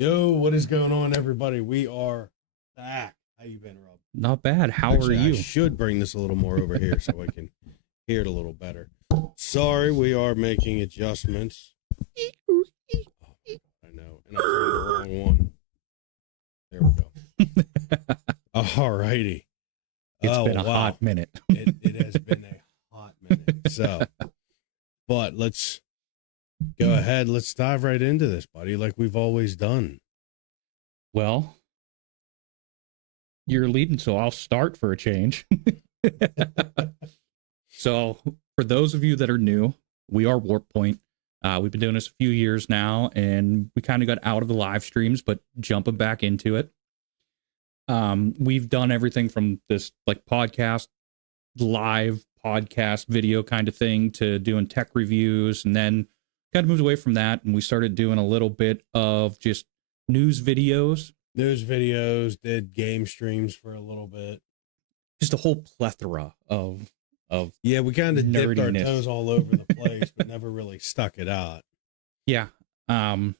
Yo, what is going on, everybody? We are back. How you been, Rob? Not bad. How Actually, are you? I should bring this a little more over here so I can hear it a little better. Sorry, we are making adjustments. Oh, I know, and I turned the wrong one. There we go. All righty. It's been a hot minute. It has been a hot minute. So, but let's go ahead. Let's dive right into this, buddy, like we've always done. Well, you're leading, so I'll start for a change. So, for those of you that are new, we are Warp Point. We've been doing this a few years now, and we kind of got out of the live streams, but jumping back into it. We've done everything from this like podcast, live podcast, video kind of thing to doing tech reviews, and then kind of moved away from that, and we started doing a little bit of just news videos. Did game streams for a little bit. Just a whole plethora of Yeah, we kind of dipped our nerdiness. toes all over the place, but never really stuck it out. Yeah. And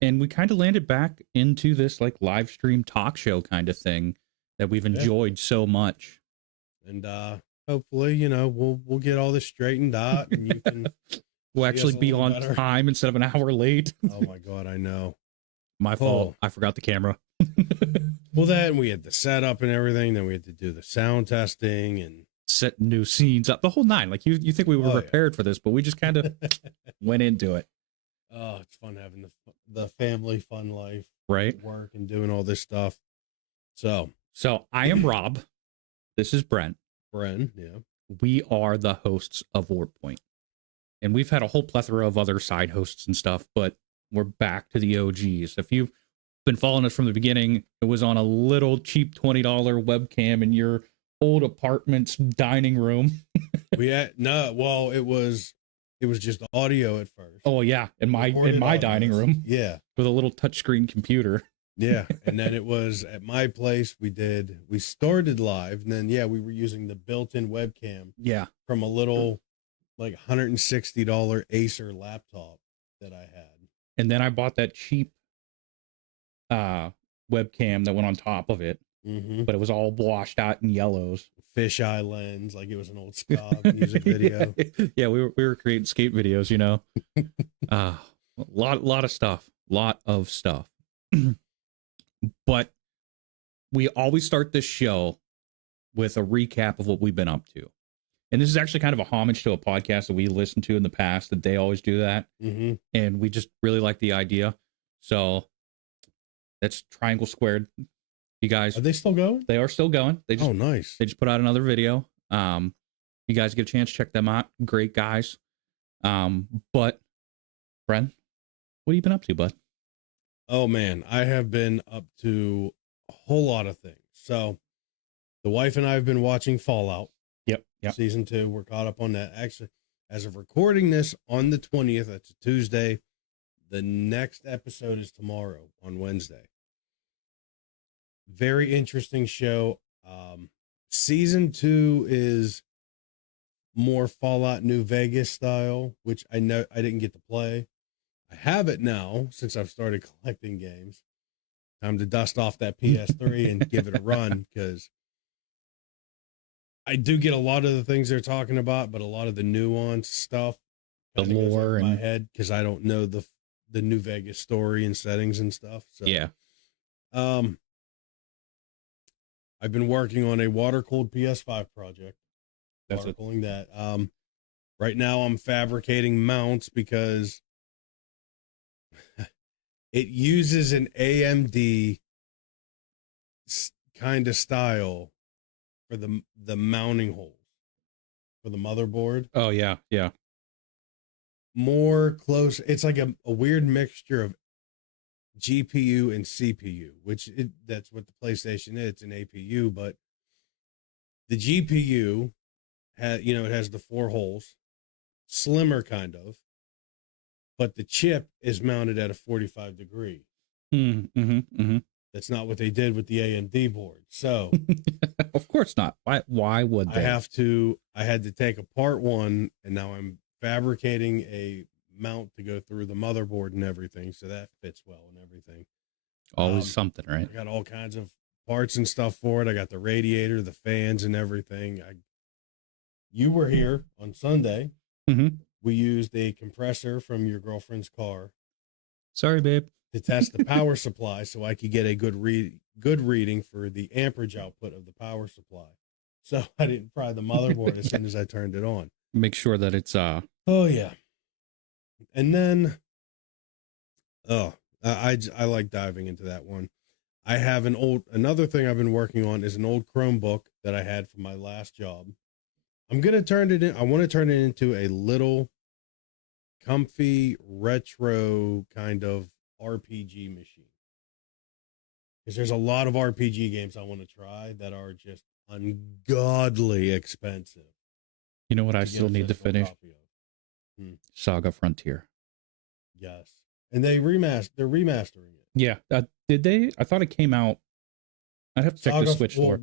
we kind of landed back into this like live stream talk show kind of thing that we've enjoyed so much. And hopefully, we'll get all this straightened out, and you can We'll actually be on time instead of an hour late. Oh my God, I know. My fault. I forgot the camera. Well, then we had the setup and everything. Then we had to do the sound testing and set new scenes up, the whole nine. Like you think we were prepared for this, but we just kind of went into it. Oh, it's fun having the family fun life, right? Work and doing all this stuff. So I am Rob. This is Brent. Yeah. We are the hosts of Warp Point. And we've had a whole plethora of other side hosts and stuff, but we're back to the OGs. If you've been following us from the beginning, it was on a little cheap $20 webcam in your old apartment's dining room. It was just audio at first. Oh yeah, in my dining room. Yeah, with a little touchscreen computer. Yeah, and then it was at my place. We started live, and then we were using the built-in webcam. Yeah, from a little like $160 Acer laptop that I had. And then I bought that cheap webcam that went on top of it, but it was all washed out in yellows. Fisheye lens, like it was an old ska music video. Yeah, we were creating skate videos, a lot of stuff. But we always start this show with a recap of what we've been up to. And this is actually kind of a homage to a podcast that we listened to in the past, that they always do that. And we just really like the idea. So that's Triangle Squared. You guys, are they still going? They are still going. Nice. They just put out another video. You guys get a chance, check them out. Great guys. But Bren, what have you been up to, bud? Oh man, I have been up to a whole lot of things. So the wife and I have been watching Fallout. Yep. Season 2. We're caught up on that. Actually, as of recording this on the 20th, that's a Tuesday. The next episode is tomorrow on Wednesday. Very interesting show. Season 2 is more Fallout New Vegas style, which I know I didn't get to play. I have it now since I've started collecting games. Time to dust off that PS3 and give it a run, because I do get a lot of the things they're talking about, but a lot of the nuance stuff, the lore in my head, because I don't know the New Vegas story and settings and stuff. So yeah. I've been working on a water-cooled PS5 project. Water-cooling that. Right now I'm fabricating mounts because it uses an AMD kind of style for the mounting holes for the motherboard. Oh yeah. More close. It's like a weird mixture of GPU and CPU, that's what the PlayStation is. It's an APU, but the GPU it has the 4 holes, slimmer kind of, but the chip is mounted at a 45 degree. That's not what they did with the AMD board. So of course not. Why would they? I had to take apart one, and now I'm fabricating a mount to go through the motherboard and everything, so that fits well and everything. Always something, right? I got all kinds of parts and stuff for it. I got the radiator, the fans, and everything. You were here on Sunday. Mm-hmm. We used a compressor from your girlfriend's car Sorry, babe. to test the power supply, so I could get a good reading for the amperage output of the power supply. So I didn't fry the motherboard as soon as I turned it on. Make sure that it's Oh yeah, and then I like diving into that one. I have another thing I've been working on is an old Chromebook that I had from my last job. I'm gonna turn it in. I want to turn it into a little comfy retro kind of RPG machine, because there's a lot of RPG games I want to try that are just ungodly expensive. you know what I still need to finish? Saga Frontier. Yes, and they're remastering it. Yeah. Did they? I thought it came out. I'd have to check the Switch store.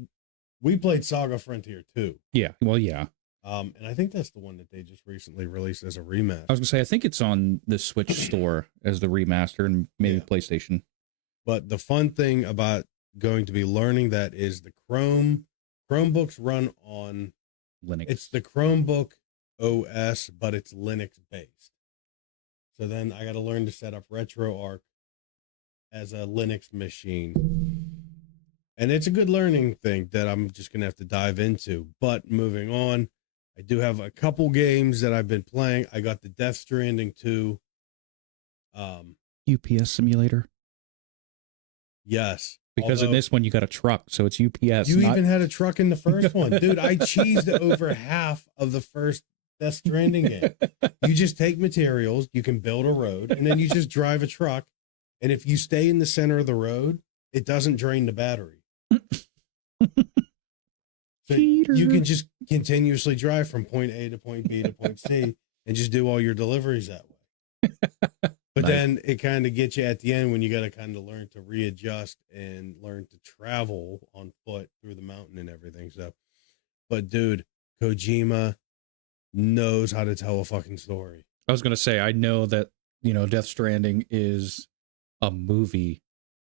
We played Saga Frontier 2. Yeah. Well, yeah. And I think that's the one that they just recently released as a remaster. I was gonna say I think it's on the Switch store as the remaster and maybe PlayStation. But the fun thing about going to be learning that is the Chromebooks run on Linux. It's the Chromebook OS, but it's Linux based. So then I got to learn to set up RetroArch as a Linux machine. And it's a good learning thing that I'm just going to have to dive into. But moving on, I do have a couple games that I've been playing. I got the Death Stranding 2. UPS simulator. Yes. Because in this one, you got a truck, so it's UPS. You even had a truck in the first one. Dude, I cheesed over half of the first Death Stranding game. You just take materials, you can build a road, and then you just drive a truck. And if you stay in the center of the road, it doesn't drain the battery. So you can just continuously drive from point A to point B to point C and just do all your deliveries that way. But then it kind of gets you at the end when you got to kind of learn to readjust and learn to travel on foot through the mountain and everything. So, but dude, Kojima knows how to tell a fucking story. I was going to say, I know that, Death Stranding is a movie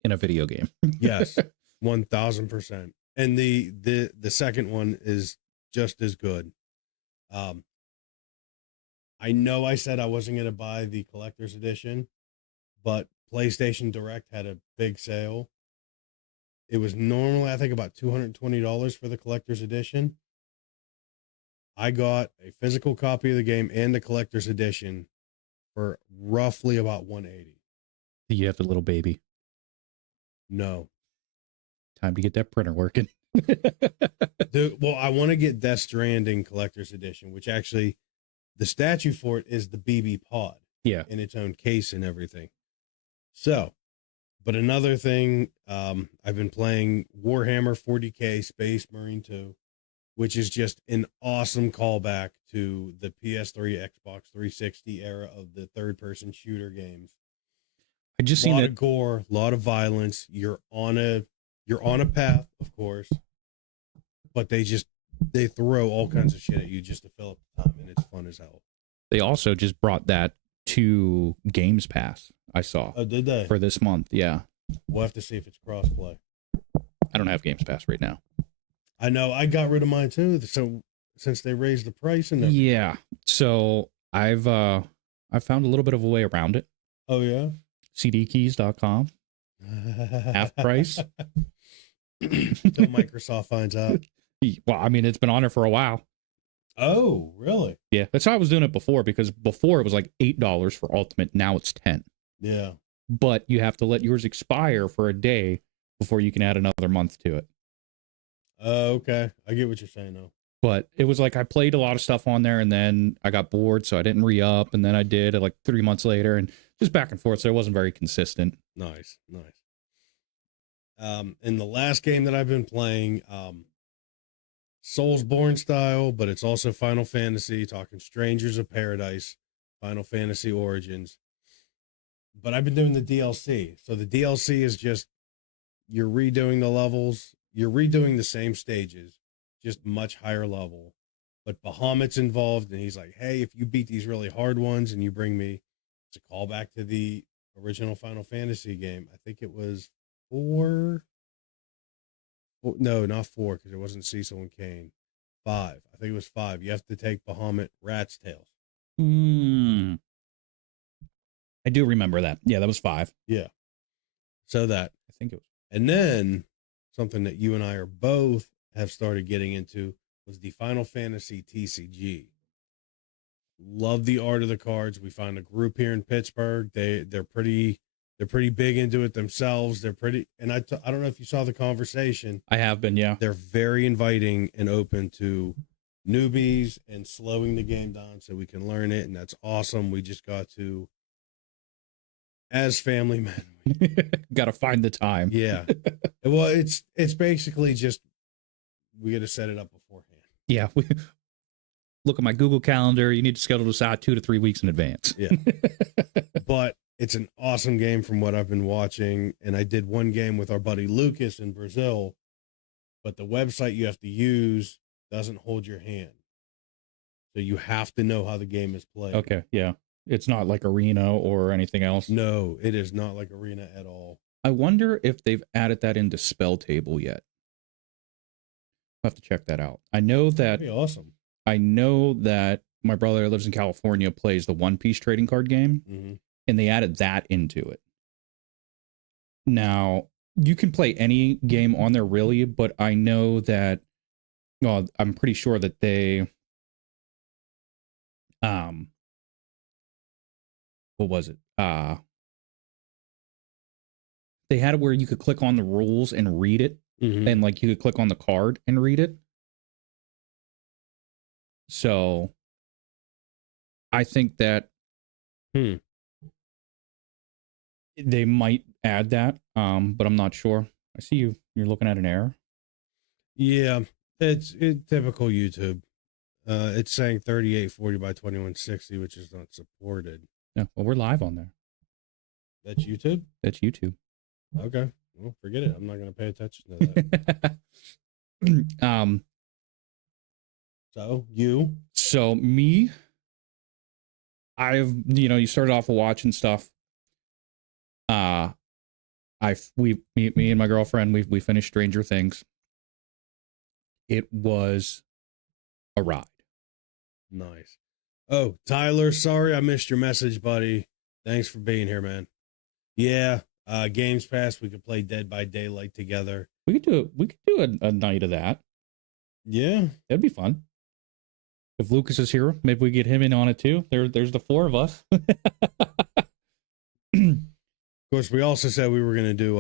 in a video game. Yes, 1000%. And the second one is just as good. I know I said I wasn't going to buy the collector's edition, but PlayStation Direct had a big sale. It was normally, I think, about $220 for the collector's edition. I got a physical copy of the game and the collector's edition for roughly about $180. You have the little baby. No. Time to get that printer working. Well, I want to get Death Stranding collector's edition, which actually the statue for it is the BB pod. Yeah. In its own case and everything. So, but another thing, I've been playing Warhammer 40K Space Marine 2, which is just an awesome callback to the PS3, Xbox 360 era of the third-person shooter games. I just seen a lot of gore, a lot of violence. You're on a path, of course, but they throw all kinds of shit at you just to fill up the time, and it's fun as hell. They also just brought that to Games Pass, I saw. Oh, did they? For this month, yeah. We'll have to see if it's crossplay. I don't have Games Pass right now. I know. I got rid of mine too. So since they raised the price and everything. Yeah. So I've found a little bit of a way around it. Oh yeah. CDkeys.com. Half price. Until Microsoft finds out. Well, I mean, it's been on there for a while. Oh, really? Yeah. That's how I was doing it before, because before it was like $8 for Ultimate. Now it's $10. Yeah. But you have to let yours expire for a day before you can add another month to it. Oh, okay. I get what you're saying now. But it was like I played a lot of stuff on there, and then I got bored, so I didn't re-up, and then I did it like 3 months later, and just back and forth, so it wasn't very consistent. Nice. In the last game that I've been playing, Soulsborne style, but it's also Final Fantasy, talking Strangers of Paradise, Final Fantasy Origins. But I've been doing the DLC. So the DLC is just, you're redoing the levels, you're redoing the same stages, just much higher level. But Bahamut's involved, and he's like, hey, if you beat these really hard ones and you bring me, it's a callback to the original Final Fantasy game. I think it was four. No, not four, because it wasn't Cecil and Kane. Five. I think it was five. You have to take Bahamut Rat's tails. Hmm. I do remember that. Yeah, that was 5. Yeah. So that. I think it was. And then something that you and I are both have started getting into was the Final Fantasy TCG. Love the art of the cards. We found a group here in Pittsburgh. They're pretty big into it themselves. They're pretty, and I don't know if you saw the conversation. I have been, yeah. They're very inviting and open to newbies and slowing the game down so we can learn it, and that's awesome. We just got to, as family men, got to find the time. yeah. Well, it's basically just we got to set it up beforehand. Yeah. Look at my Google Calendar. You need to schedule this out 2 to 3 weeks in advance. Yeah. But it's an awesome game from what I've been watching. And I did one game with our buddy Lucas in Brazil, but the website you have to use doesn't hold your hand. So you have to know how the game is played. Okay. Yeah. It's not like Arena or anything else. No, it is not like Arena at all. I wonder if they've added that into Spell Table yet. I'll have to check that out. I know that. That'd be awesome. I know that my brother lives in California, plays the One Piece trading card game, and they added that into it. Now, you can play any game on there, really, but I know that, well, I'm pretty sure that they, what was it? They had it where you could click on the rules and read it, and like you could click on the card and read it. So I think that they might add that, but I'm not sure. I see you're looking at an error. Yeah, it's typical YouTube. It's saying 3840 by 2160, which is not supported. Yeah, well, we're live on there. That's YouTube? That's YouTube. Okay. Well, forget it. I'm not going to pay attention to that. So me, you started off watching stuff. Me and my girlfriend, we finished Stranger Things. It was a ride. Nice. Oh, Tyler, sorry I missed your message, buddy. Thanks for being here, man. Yeah, Games Pass, we could play Dead by Daylight together. We could do a night of that. Yeah. That'd be fun. If Lucas is here, maybe we get him in on it too. There's the 4 of us. Of course, we also said we were going to do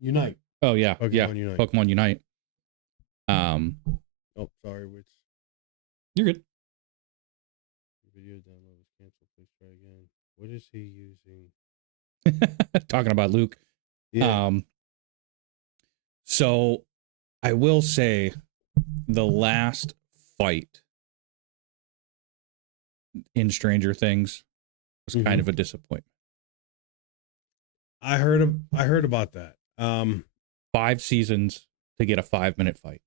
Unite. Oh yeah, Pokemon Unite. Pokemon Unite. Oh, sorry, which you're good. Video download was canceled. Please try again. What is he using? Talking about Luke. Yeah. So I will say the last fight in Stranger Things was kind of a disappointment. I heard about that. 5 seasons to get a 5-minute fight.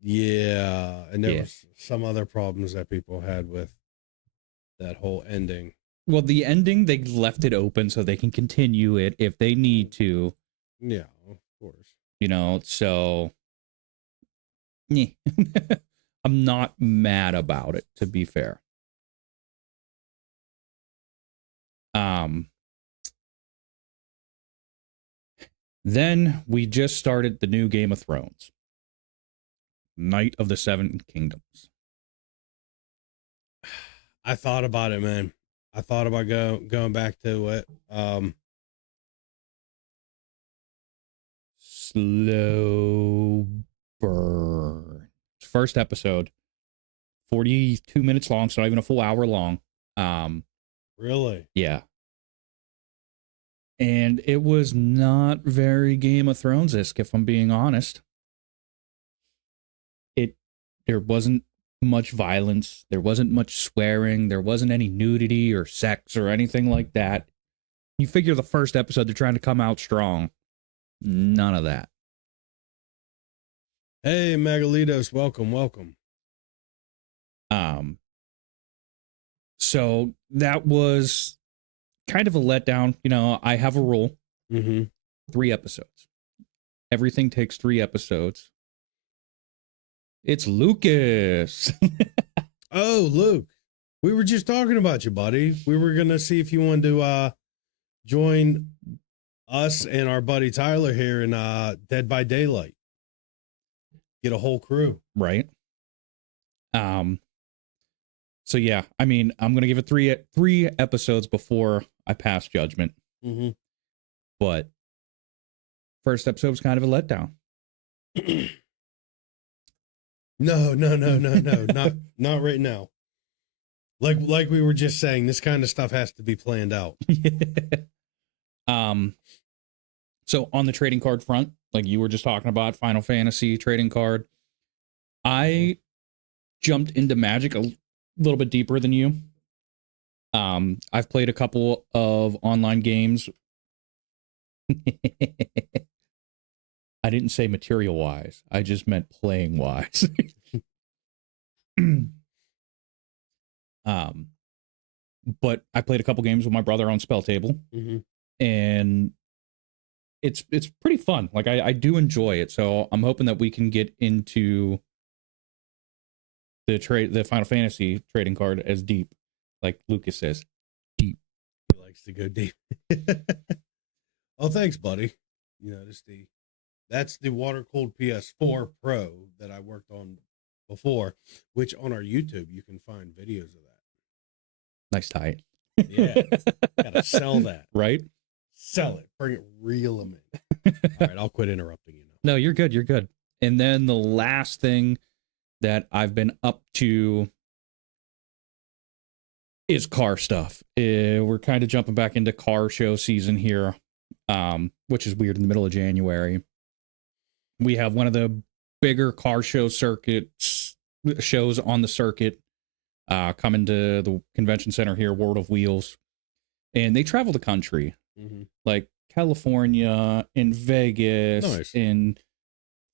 Yeah, and there was some other problems that people had with that whole ending. Well, the ending, they left it open so they can continue it if they need to. Yeah, of course. So I'm not mad about it, to be fair. Then we just started the new Game of Thrones. Night of the Seven Kingdoms. I thought about it, man. I thought about going back to it. Slow burn. First episode, 42 minutes long, so not even a full hour long. Really? Yeah. And it was not very Game of Thrones-esque, if I'm being honest. There wasn't much violence. There wasn't much swearing. There wasn't any nudity or sex or anything like that. You figure the first episode, they're trying to come out strong. None of that. Hey, Megalitos, welcome. So that was kind of a letdown. You know, I have a rule: Mm-hmm. 3 episodes. Everything takes 3 episodes. It's Lucas. Oh, Luke, we were just talking about you, buddy. We were gonna see if you wanted to join us and our buddy Tyler here in Dead by Daylight. Get a whole crew. Right. So yeah, I mean, I'm gonna give it three episodes before I pass judgment. Mm-hmm. But first episode was kind of a letdown. No, not right now. Like we were just saying, this kind of stuff has to be planned out. So on the trading card front, like you were just talking about, Final Fantasy trading card, I jumped into Magic a little bit deeper than you. I've played a couple of online games. I didn't say material wise. I just meant playing wise. But I played a couple games with my brother on Spell Table, and it's pretty fun. Like I do enjoy it. So I'm hoping that we can get into the Final Fantasy trading card as deep, like Lucas says, deep. He likes to go deep. Oh, thanks, buddy. You know, that's the water cooled PS4 Pro that I worked on before, which on our YouTube you can find videos of that. Nice tie. Yeah, gotta sell that, right? Sell it, bring it, reel them in. All right, I'll quit interrupting you now. No, you're good. You're good. And then the last thing that I've been up to is car stuff. We're kind of jumping back into car show season here, which is weird in the middle of January. We have one of the bigger car show shows on the circuit coming to the convention center here, World of Wheels. And they travel the country, like California and Vegas and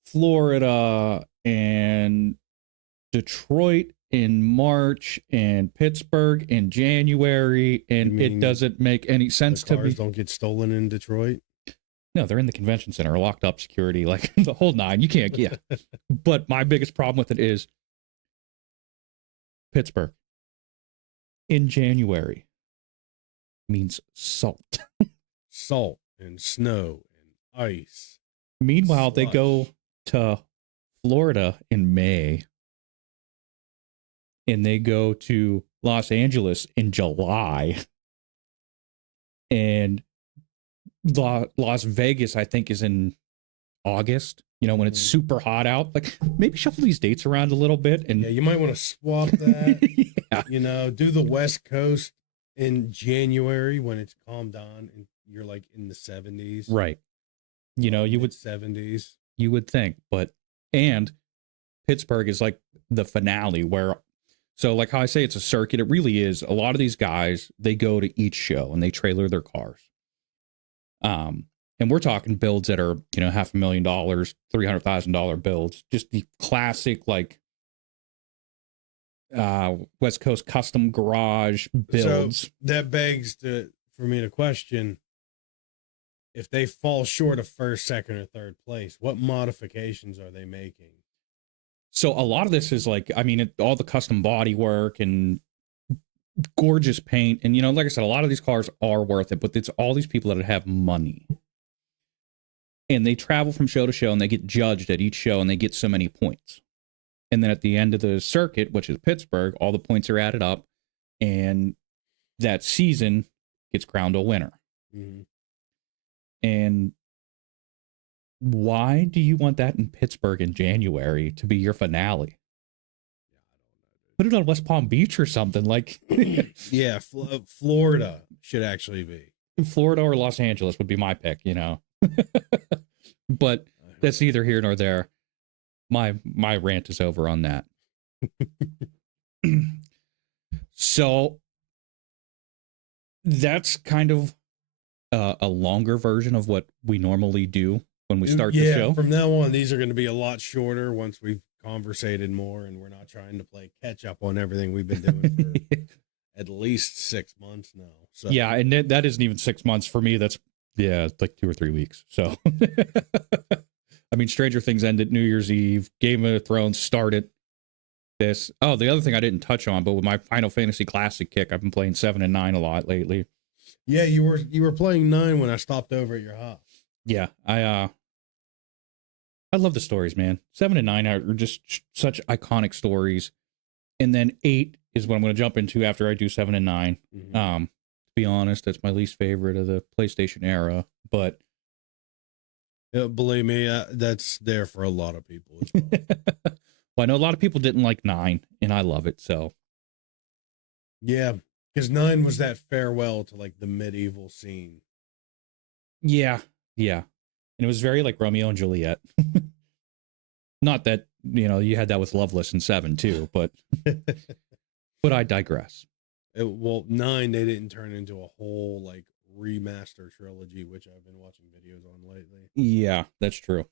Florida and Detroit in March and Pittsburgh in January, and it doesn't make any sense to me. Cars don't get stolen in Detroit? No, they're in the convention center, locked up, security, like the whole nine. You can't get. But my biggest problem with it is Pittsburgh in January means salt. Salt and snow and ice. Meanwhile, they go to Florida in May, and they go to Los Angeles in July, and Las Vegas, I think, is in August, you know, when it's super hot out. Like, maybe shuffle these dates around a little bit. And yeah, you might want to swap that. Yeah. You know, do the West Coast in January when it's calmed down and you're like in the 70s. Right. You know, you would 70s. You would think, and Pittsburgh is like the finale where, so like how I say it's a circuit, it really is. A lot of these guys, they go to each show and they trailer their cars. And we're talking builds that are, you know, $500,000, $300,000 builds, just the classic, like, West Coast custom garage builds. So that begs for me to question, if they fall short of first, second, or third place, what modifications are they making? So a lot of this is like, I mean, all the custom body work and gorgeous paint. And, you know, like I said, a lot of these cars are worth it, but it's all these people that have money. And they travel from show to show and they get judged at each show and they get so many points. And then at the end of the circuit, which is Pittsburgh, all the points are added up and that season gets crowned a winner. And why do you want that in Pittsburgh in January to be your finale? Put it on West Palm Beach or something, like. Yeah, Florida should actually be. Florida or Los Angeles would be my pick, you know. But that's neither here nor there. My rant is over on that. So that's kind of a longer version of what we normally do when we start the show. From now on, these are going to be a lot shorter once we've conversated more and we're not trying to play catch up on everything we've been doing for at least 6 months now. So Yeah, and that isn't even 6 months for me. That's it's like 2 or 3 weeks. So, I mean, Stranger Things ended New Year's Eve. Game of Thrones started this. Oh, the other thing I didn't touch on, but with my Final Fantasy Classic kick, I've been playing 7 and 9 a lot lately. yeah, you were playing 9 when I stopped over at your house. Yeah, I love the stories, man. 7 and 9 are just such iconic stories, and then 8 is what I'm going to jump into after I do 7 and 9. Mm-hmm. To be honest, that's my least favorite of the PlayStation era, but Believe me, that's there for a lot of people as well. well, I know a lot of people didn't like 9, and I love it. So Yeah, because 9 was that farewell to like the medieval scene. yeah, and it was very like Romeo and Juliet. Not that you had that with Loveless in 7 too, but I digress. Well, 9 they didn't turn into a whole like remaster trilogy, which I've been watching videos on lately. Yeah, that's true.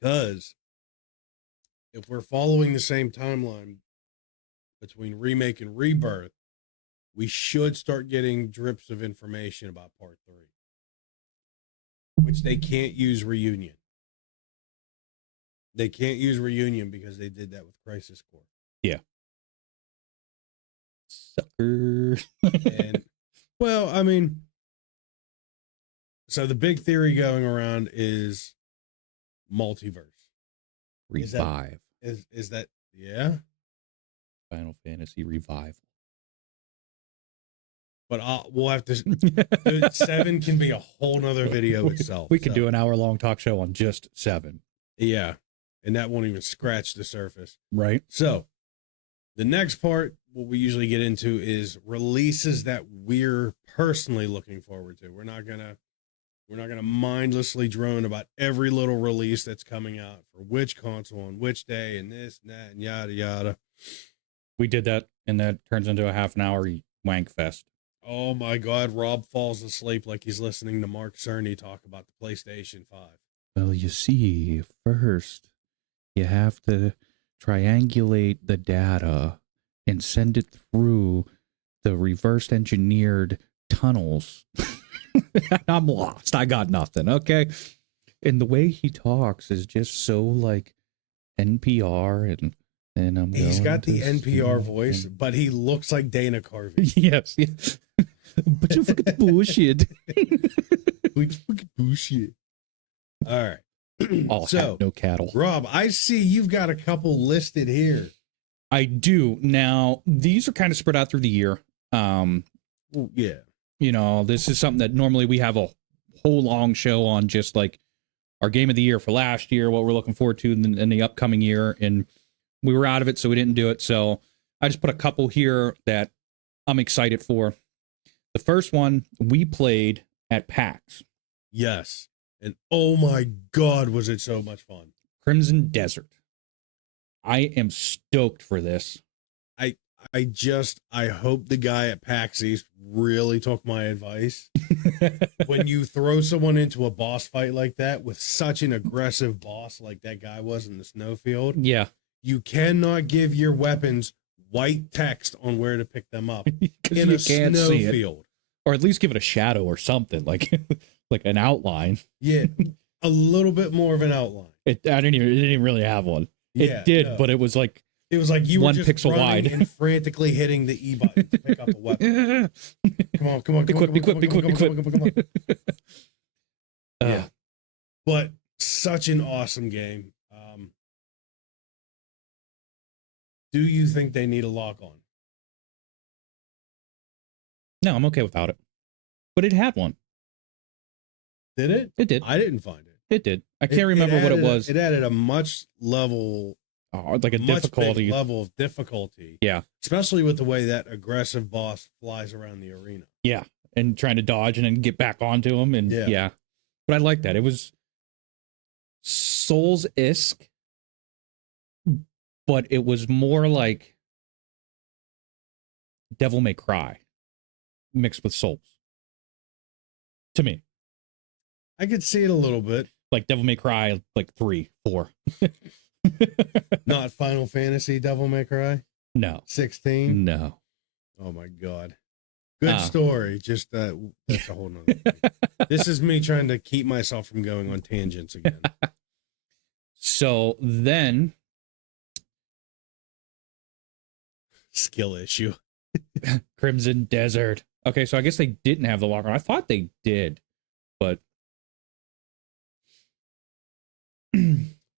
Because if we're following the same timeline between remake and rebirth, we should start getting drips of information about part 3, which they can't use Reunion. They can't use Reunion because they did that with Crisis Core. Yeah. Sucker. And well, I mean, so the big theory going around is multiverse. Revive. Is that yeah? Final Fantasy Revival. But we'll have to 7 can be a whole nother video itself. We could do an hour-long talk show on just 7. Yeah. And that won't even scratch the surface. Right. So the next part, what we usually get into is releases that we're personally looking forward to. We're not gonna mindlessly drone about every little release that's coming out for which console on which day and this and that and yada yada. We did that, and that turns into a half an hour wank fest. Oh my God, Rob falls asleep like he's listening to Mark Cerny talk about the PlayStation 5. Well, you see, first you have to triangulate the data and send it through the reverse engineered tunnels. I'm lost. I got nothing. Okay. And the way he talks is just so like NPR and he's got the NPR voice, but he looks like Dana Carvey. Yes. But you fucking bullshit. Fucking bullshit. All right. All so, hat, no cattle. Rob, I see you've got a couple listed here. I do. Now, these are kind of spread out through the year. Yeah. This is something that normally we have a whole long show on, just like our game of the year for last year, what we're looking forward to in the upcoming year. And we were out of it, so we didn't do it. So I just put a couple here that I'm excited for. The first one we played at PAX. Yes. And oh my God, was it so much fun. Crimson Desert. I am stoked for this. I hope the guy at PAX East really took my advice. When you throw someone into a boss fight like that with such an aggressive boss like that guy was in the snowfield, Yeah. you cannot give your weapons white text on where to pick them up in a snowfield. Or at least give it a shadow or something, like like an outline. Yeah, a little bit more of an outline. It didn't even really have one. It did, no. But it was like you one were just pixel wide and frantically hitting the E button to pick up a weapon. Come on. Equip. Yeah, but such an awesome game. Do you think they need a lock on? No, I'm okay without it. But it had one. Did it? It did. I didn't find it. It did. I can't remember what it was. It added a much level, like a difficulty level of difficulty. Yeah, especially with the way that aggressive boss flies around the arena. Yeah, and trying to dodge and then get back onto him, and yeah. But I like that. It was Souls-esque, but it was more like Devil May Cry mixed with Souls. To me, I could see it a little bit. Like Devil May Cry, like 3, 4. Not Final Fantasy Devil May Cry? No. 16? No. Oh my God. Good Ah. story. Just that's a whole nother thing. This is me trying to keep myself from going on tangents again. So then, Skill issue. Crimson Desert. Okay, so I guess they didn't have the locker. I thought they did, but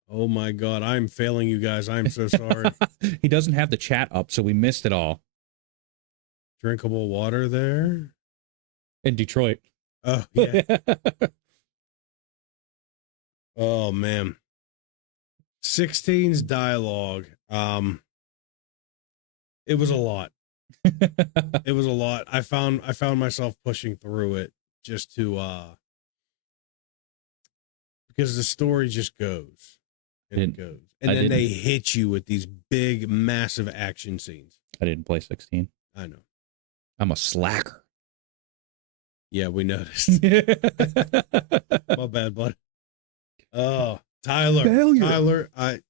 Oh my God. I'm failing you guys. I'm so sorry. he doesn't have the chat up, so we missed it all. Drinkable water there. In Detroit. Oh, yeah. Oh, man. 16's dialogue. It was a lot. It was a lot. I found myself pushing through it just to because the story just goes and it goes. And then they hit you with these big, massive action scenes. I didn't play 16. I know. I'm a slacker. Yeah, we noticed. My bad, bud. Oh, Tyler. Failure. Tyler, I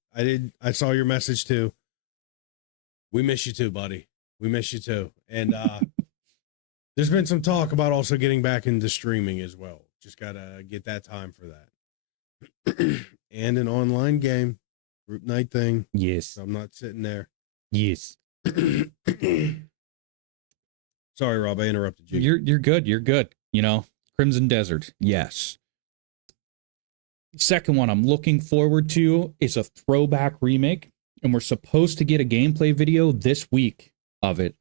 saw your message too. We miss you too, buddy. We miss you too. And there's been some talk about also getting back into streaming as well. Just gotta get that time for that. And an online game, group night thing. Yes. So I'm not sitting there. Yes. Sorry, Rob, I interrupted you. You're good. You're good. You know, Crimson Desert. Yes. Second one I'm looking forward to is a throwback remake, and we're supposed to get a gameplay video this week of it.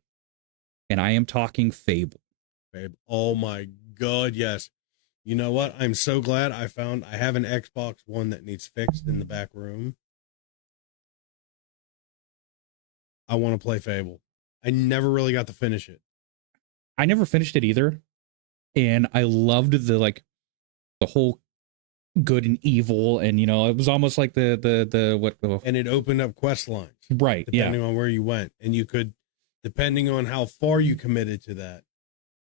And I am talking Fable. Oh my God, yes. You know what? I'm so glad I have an Xbox One that needs fixed in the back room. I want to play Fable. I never really got to finish it. I never finished it either. And I loved the whole good and evil, and you know, it was almost like and it opened up quest lines. Right. Depending on where you went. And you could, depending on how far you committed to that.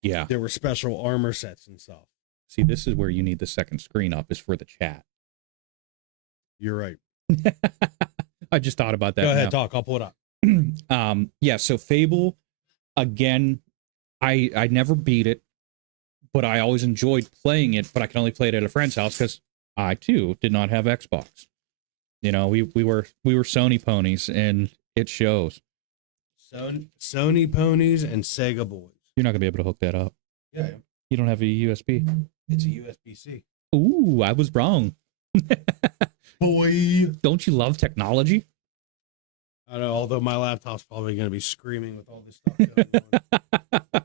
Yeah. There were special armor sets and stuff. See, this is where you need the second screen up, is for the chat. You're right. I just thought about that. Go ahead, talk. I'll pull it up. Yeah, so Fable, again, I never beat it, but I always enjoyed playing it, but I can only play it at a friend's house because I too did not have Xbox. You know, we were Sony ponies, and it shows. Sony ponies and Sega boys. You're not gonna be able to hook that up. Yeah. You don't have a USB. It's a USB-C. Ooh, I was wrong. Boy. Don't you love technology? I know, although my laptop's probably going to be screaming with all this stuff going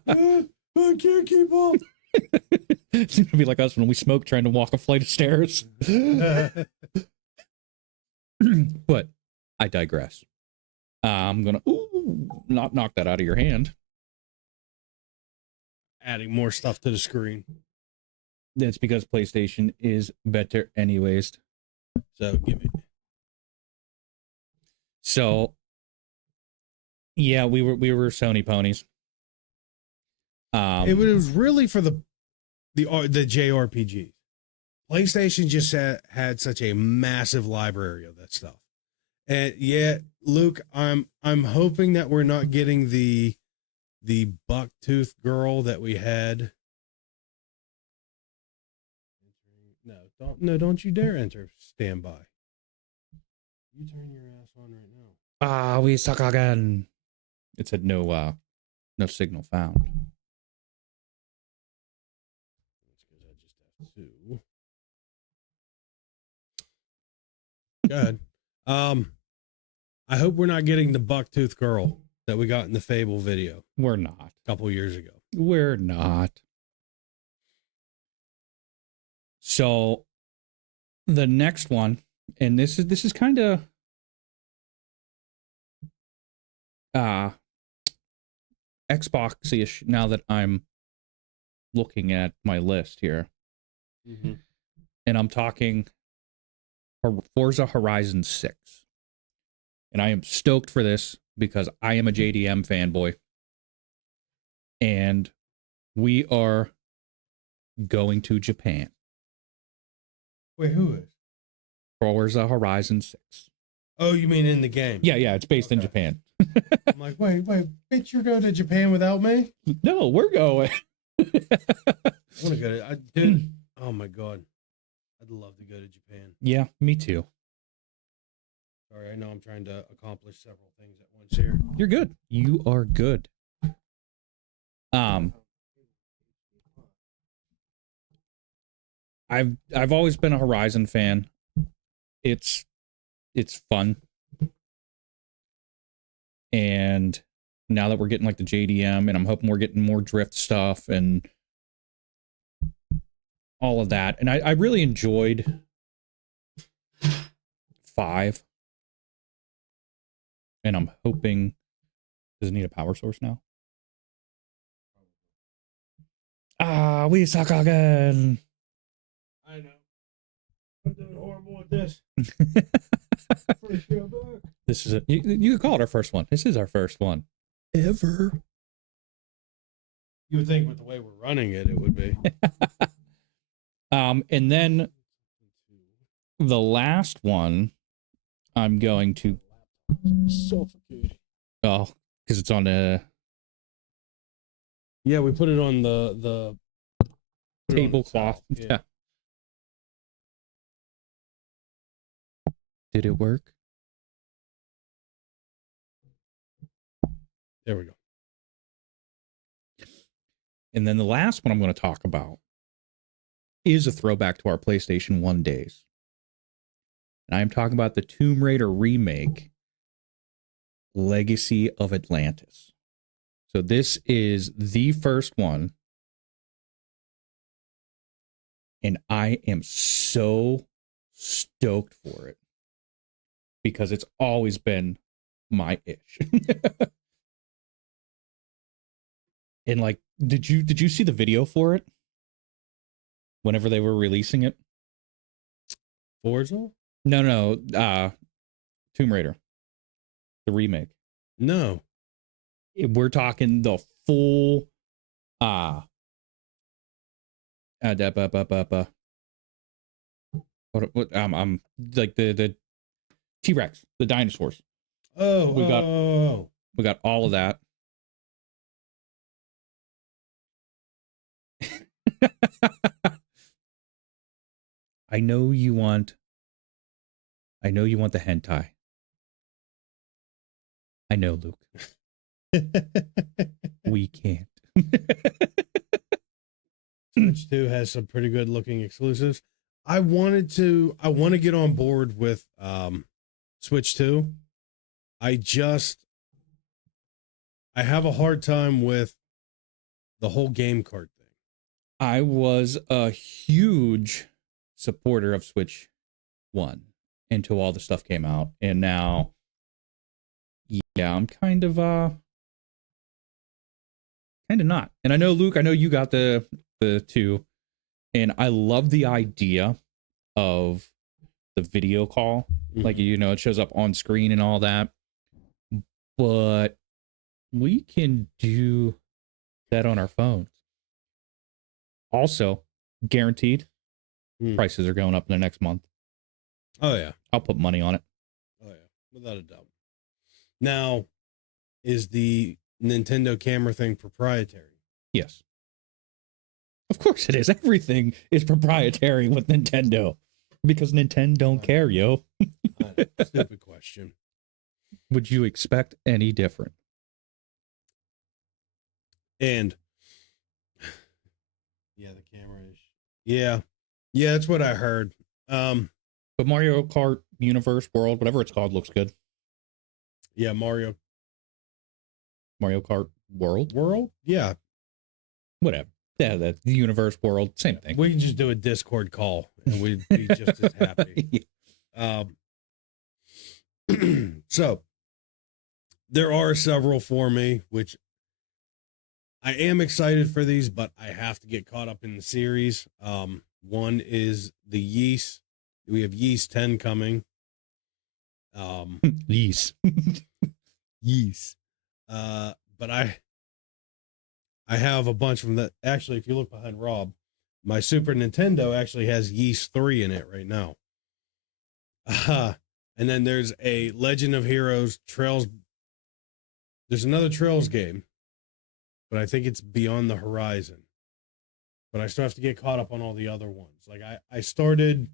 on. I can't keep up. It's going to be like us when we smoke trying to walk a flight of stairs. But I digress. I'm going to not knock that out of your hand. Adding more stuff to the screen. That's because PlayStation is better anyways. So give it. So yeah, we were Sony ponies. It was really for the JRPGs. PlayStation just had such a massive library of that stuff. And yeah, Luke, I'm hoping that we're not getting the bucktooth girl that we had. Don't you dare enter standby. You turn your ass on right now. We suck again. It said no signal found. That's because I just have to. Go ahead. I hope we're not getting the bucktooth girl that we got in the Fable video. We're not. A couple years ago. We're not. So the next one, and this is kind of Xbox-ish now that I'm looking at my list here. Mm-hmm. And I'm talking Forza Horizon 6. And I am stoked for this because I am a JDM fanboy. And we are going to Japan. Wait, who is? Forza Horizon 6. Oh, you mean in the game? Yeah, it's based in Japan. I'm like, wait, bitch, you're going to Japan without me? No, we're going. I want to go to, dude. Oh my god, I'd love to go to Japan. Yeah, me too. Sorry, I know I'm trying to accomplish several things at once here. You're good. You are good. I've always been a Horizon fan. It's fun. And now that we're getting like the JDM, and I'm hoping we're getting more drift stuff and all of that. And I really enjoyed 5. And I'm hoping, does it need a power source now? We suck again. I know. I'm doing horrible at this. First show back. This is you could call it our first one. This is our first one ever. You would think with the way we're running it, it would be. And then the last one, I'm going to Suffocate. oh, because it's on the Yeah, we put it on the tablecloth. Yeah. Yeah. Did it work? There we go. And then the last one I'm going to talk about is a throwback to our PlayStation 1 days. And I'm talking about the Tomb Raider remake, Legacy of Atlantis. So this is the first one. And I am so stoked for it because it's always been my ish. And like, did you see the video for it? Whenever they were releasing it? Forza? No, Tomb Raider. The remake. No. We're talking the full what, I'm like the T-Rex, the dinosaurs. Oh, we got all of that. I know you want the hentai. I know, Luke. We can't. Switch 2 has some pretty good looking exclusives. I want to get on board with Switch 2. I have a hard time with the whole game card thing. I was a huge supporter of Switch 1 until all the stuff came out, and now yeah, I'm kind of not. And I know, Luke, I know you got the 2, and I love the idea of the video call. Mm-hmm. Like, you know, it shows up on screen and all that. But we can do that on our phones. Also, guaranteed prices are going up in the next month. Oh yeah. I'll put money on it. Oh yeah, without a doubt. Now, is the Nintendo camera thing proprietary? Yes. Of course it is. Everything is proprietary with Nintendo because Nintendo don't care, yo. Stupid question. Would you expect any different? And yeah, the camera is yeah, that's what I heard. But Mario Kart Universe World, whatever it's called, looks good. Yeah, Mario Kart World? Yeah. Whatever. Yeah, the Universe World, same thing. We can just do a Discord call and we'd be just as happy. So there are several for me, which I am excited for these, but I have to get caught up in the series. One is the Yeast. We have Yeast 10 coming. Yeast. Yeast. But I have a bunch from that. Actually, if you look behind Rob, my Super Nintendo actually has Yeast 3 in it right now. And then there's a Legend of Heroes Trails There's another Trails game, but I think it's Beyond the Horizon. But I still have to get caught up on all the other ones. Like I started,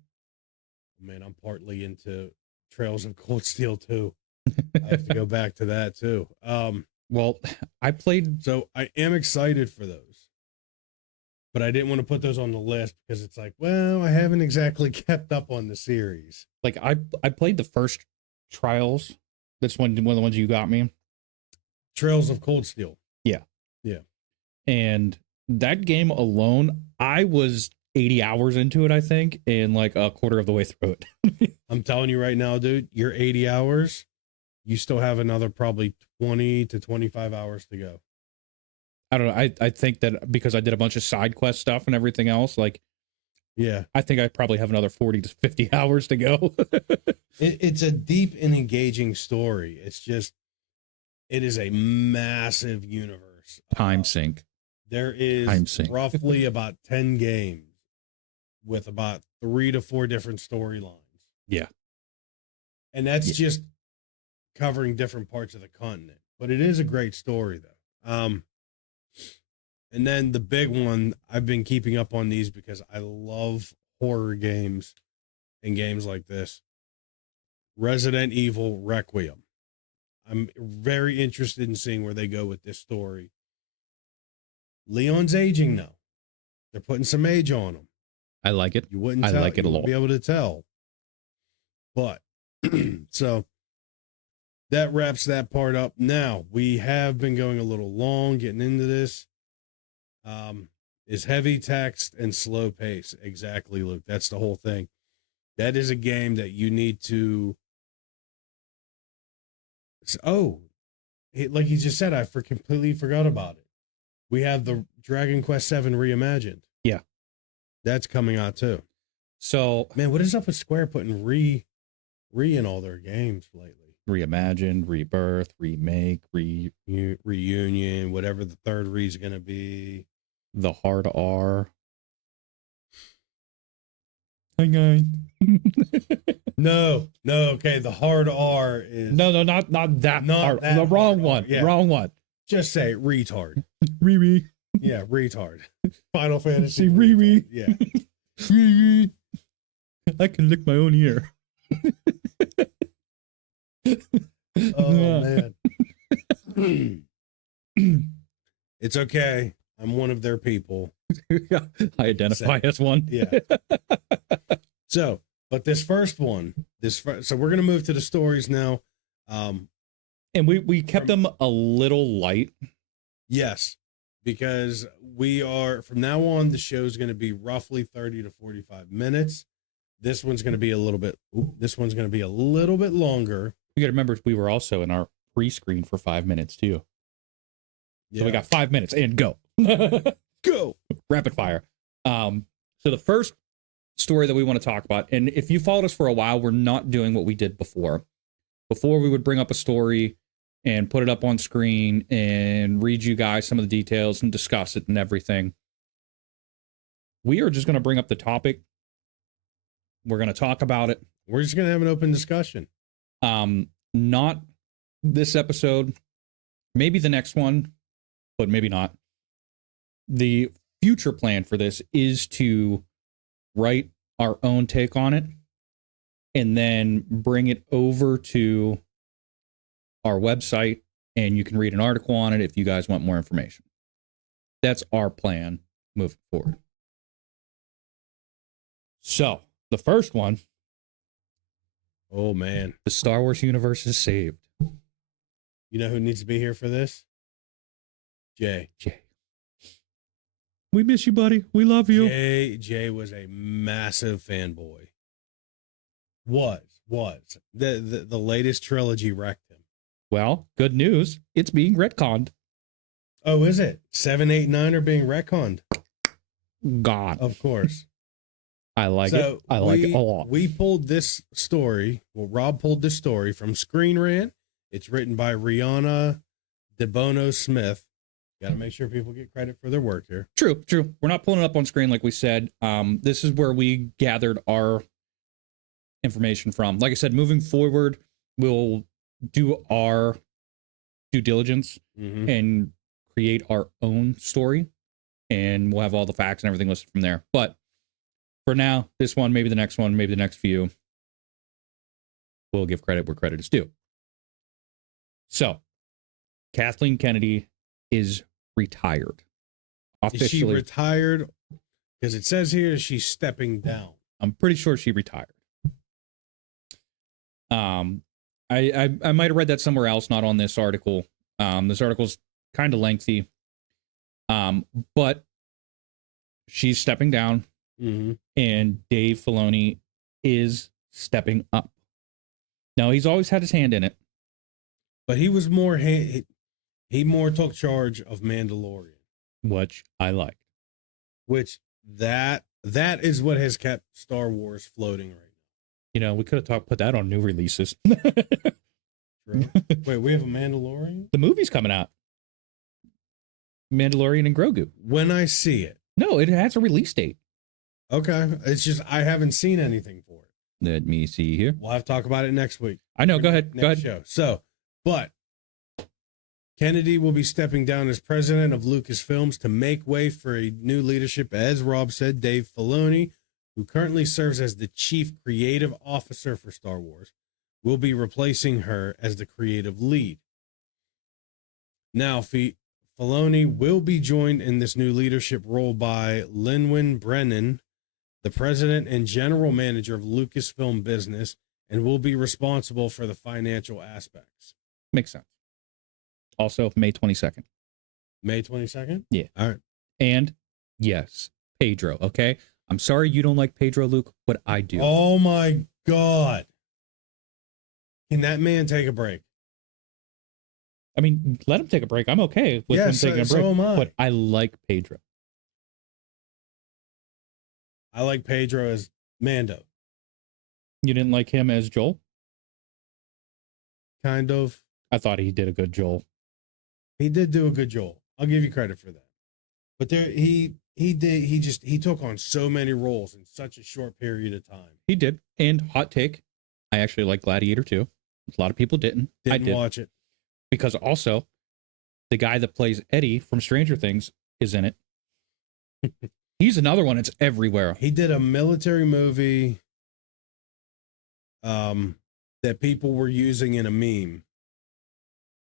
man, I'm partly into Trails of Cold Steel too. I have to go back to that too. Well, I played. So I am excited for those, but I didn't want to put those on the list because it's like, well, I haven't exactly kept up on the series. Like I played the first Trials. That's one of the ones you got me. Trails of Cold Steel. Yeah. Yeah. And that game alone, I was 80 hours into it, I think, and like a quarter of the way through it. I'm telling you right now, dude, you're 80 hours. You still have another probably 20 to 25 hours to go. I don't know. I think that because I did a bunch of side quest stuff and everything else, like, yeah, I think I probably have another 40 to 50 hours to go. it's a deep and engaging story. It's just, it is a massive universe. Time sink. There is Time sink. roughly about 10 games with about 3 to 4 different storylines. Yeah. And that's just covering different parts of the continent. But it is a great story, though. And then the big one, I've been keeping up on these because I love horror games and games like this. Resident Evil Requiem. I'm very interested in seeing where they go with this story. Leon's aging now. They're putting some age on him. I like it. You wouldn't I tell, like it a you lot. wouldn't be able to tell. But so that wraps that part up. Now we have been going a little long getting into this. Is heavy text and slow pace. Exactly, Luke. That's the whole thing. That is a game that you need to. Oh, like he just said, I completely forgot about it. We have the Dragon Quest VII Reimagined. Yeah. That's coming out too. So, man, what is up with Square putting re in all their games lately? Reimagined, Rebirth, Remake, Reunion, whatever the third re is going to be. The Hard R. Hang on. No, okay. The Hard R is No, not that not part. that The wrong hard one. R, yeah. The wrong one. Just say retard. Riri. Yeah, retard. Final Fantasy Riri. Yeah. Riri. I can lick my own ear. Oh man. It's okay. I'm one of their people. I identify as one. Yeah. So, but this first one, so we're gonna move to the stories now. And we kept them a little light. Yes, because we are from now on. The show's going to be roughly 30 to 45 minutes. This one's going to be a little bit. This one's going to be a little bit longer. You got to remember we were also in our pre-screen for 5 minutes too. Yeah. So we got 5 minutes and go. Go rapid fire. So the first story that we want to talk about, and if you followed us for a while, we're not doing what we did before. Before we would bring up a story and put it up on screen and read you guys some of the details and discuss it and everything. We are just going to bring up the topic. We're going to talk about it. We're just going to have an open discussion. Not this episode, maybe the next one, but maybe not. The future plan for this is to write our own take on it and then bring it over to our website, and you can read an article on it if you guys want more information. That's our plan moving forward. So, the first one. Oh, man. The Star Wars universe is saved. You know who needs to be here for this? Jay. We miss you, buddy. We love you. Jay was a massive fanboy. Was. The latest trilogy wrecked him. Well, good news. It's being retconned. Oh, is it? 7, 8, 9 are being retconned. God. Of course. I like it. I like it a lot. We pulled this story. Well, Rob pulled this story from Screen Rant. It's written by Rihanna DeBono Smith. Got to make sure people get credit for their work here. True. We're not pulling it up on screen like we said. This is where we gathered our information from. Like I said, moving forward, we'll do our due diligence Mm-hmm. and create our own story, and we'll have all the facts and everything listed from there. But for now, this one, maybe the next one, maybe the next few, we'll give credit where credit is due. So, Kathleen Kennedy is retired. Is she Officially, retired? Because it says here she's stepping down. I'm pretty sure she retired. I might have read that somewhere else, not on this article. This article's kind of lengthy. But she's stepping down, Mm-hmm. and Dave Filoni is stepping up. Now, he's always had his hand in it. But he was more he more took charge of Mandalorian, Which I like. which that is what has kept Star Wars floating right You know, we could have put that on new releases. now. True. Wait, we have a Mandalorian? The movie's coming out. Mandalorian and Grogu. When I see it. No, it has a release date. Okay. It's just I haven't seen anything for it. Let me see here. We'll have to talk about it next week. I know. Go ahead. Next show. So, but Kennedy will be stepping down as president of Lucasfilms to make way for a new leadership, as Rob said, Dave Filoni, who currently serves as the chief creative officer for Star Wars, will be replacing her as the creative lead. Now, Filoni will be joined in this new leadership role by Lynwyn Brennan, the president and general manager of Lucasfilm Business, and will be responsible for the financial aspects. Makes sense. Also, May 22nd. May 22nd? Yeah. All right. And yes, Pedro. Okay. I'm sorry you don't like Pedro, Luke, but I do. Oh my God. Can that man take a break? I mean, let him take a break. I'm okay with Yeah, him so- taking a so break. am I. But I like Pedro. I like Pedro as Mando. You didn't like him as Joel? Kind of. I thought he did a good Joel. He did do a good Joel. I'll give you credit for that. But he took on so many roles in such a short period of time. He did. And hot take, I actually like Gladiator too. A lot of people didn't. I Didn't did. watch it. Because also, the guy that plays Eddie from Stranger Things is in it. He's another one that's everywhere. He did a military movie that people were using in a meme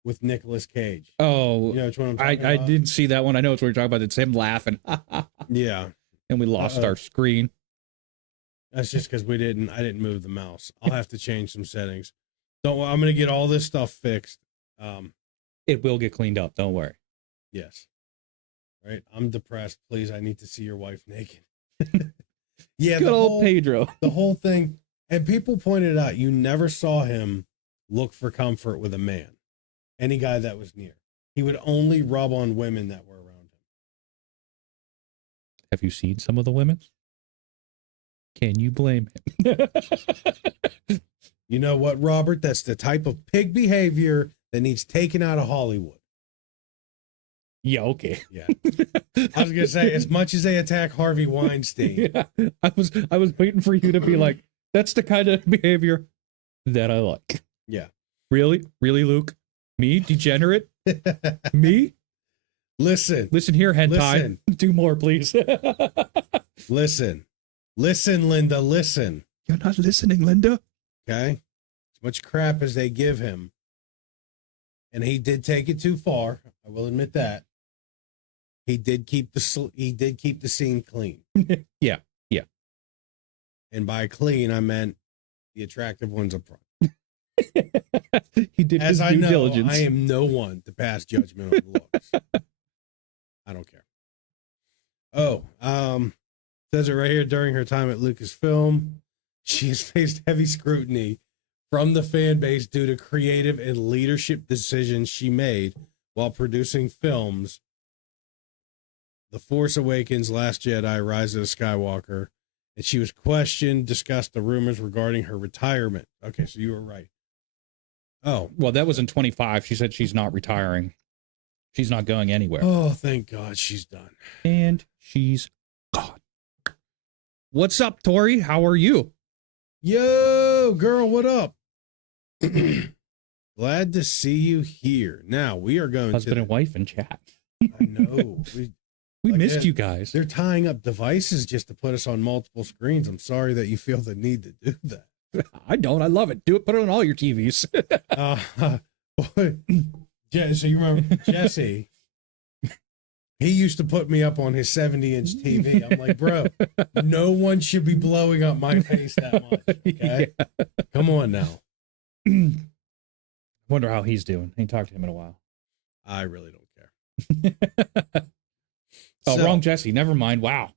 with Nicolas Cage. Oh, You know which one I'm I talking about? didn't see that one. I know it's what you're talking about. It's him laughing. Yeah. And we lost Uh-oh. our screen. That's just because I didn't move the mouse. I'll have to change some settings. I'm going to get all this stuff fixed. It will get cleaned up. Don't worry. Yes. Right. I'm depressed. Please, I need to see your wife naked. Yeah. Good old Pedro. The whole thing. And people pointed out, you never saw him look for comfort with a man, any guy that was near. He would only rub on women that were around him. Have you seen some of the women? Can you blame him? You know what, Robert? That's the type of pig behavior that needs taken out of Hollywood. Yeah, okay. Yeah. I was going to say, as much as they attack Harvey Weinstein. Yeah, I was waiting for you to be like, that's the kind of behavior that I like. Yeah. Really? Really, Luke? Me? Degenerate? Me? Listen, Listen here, hentai. Listen. Do more, please. listen, Linda, listen. You're not listening, Linda. Okay. As much crap as they give him. And he did take it too far. I will admit that. He did keep the scene clean. Yeah. And by clean, I meant the attractive ones up front. He did As his I due know, diligence. I am no one to pass judgment on looks. I don't care. Oh, says it right here. During her time at Lucasfilm, she has faced heavy scrutiny from the fan base due to creative and leadership decisions she made while producing films The Force Awakens, Last Jedi, Rise of the Skywalker. And she was questioned, discussed the rumors regarding her retirement. Okay, so you were right. Oh. Well, that was in 25. She said she's not retiring. She's not going anywhere. Oh, thank God she's done. And she's gone. What's up, Tori? How are you? Yo, girl, what up? Glad to see you here. Now we are going Husband to and wife in chat. I know. We Like, missed you guys. They're tying up devices just to put us on multiple screens. I'm sorry that you feel the need to do that. I don't. I love it. Do it. Put it on all your TVs. So you remember Jesse? He used to put me up on his 70-inch TV. I'm like, bro, no one should be blowing up my face that much. Okay? Yeah. Come on now. Wonder how he's doing. Ain't talked to him in a while. I really don't care. Oh, wrong Jesse. Never mind. Wow.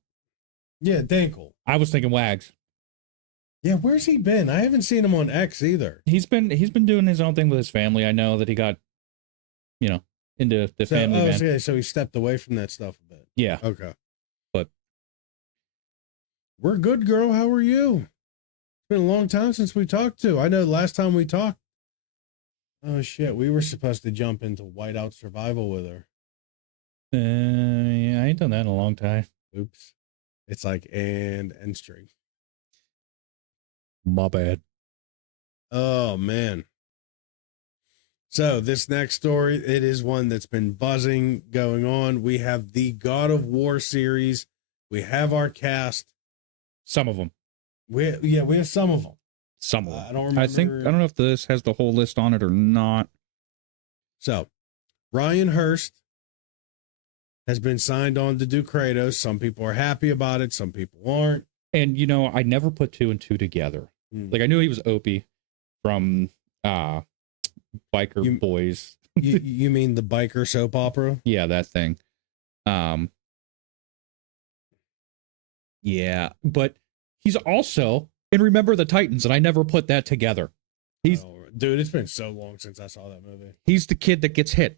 Yeah, Dankle. I was thinking Wags. Yeah, where's he been? I haven't seen him on X either. He's been doing his own thing with his family. I know that he got, into the family. Okay, so he stepped away from that stuff a bit. Yeah. Okay. But we're good, girl. How are you? It's been a long time since we talked to. I know last time we talked. Oh shit, we were supposed to jump into Whiteout Survival with her. Yeah, I ain't done that in a long time. Oops. It's like end string. My bad. Oh man. So this next story, it is one that's been buzzing going on. We have the God of War series. We have our cast. Some of them. We have some of them. Some of them. I don't remember. I don't know if this has the whole list on it or not. So, Ryan Hurst has been signed on to do Kratos. Some people are happy about it. Some people aren't. And, I never put two and two together. Like, I knew he was Opie from Biker Boys. you mean the biker soap opera? Yeah, that thing. Yeah, but he's also in Remember the Titans, and I never put that together. Dude, it's been so long since I saw that movie. He's the kid that gets hit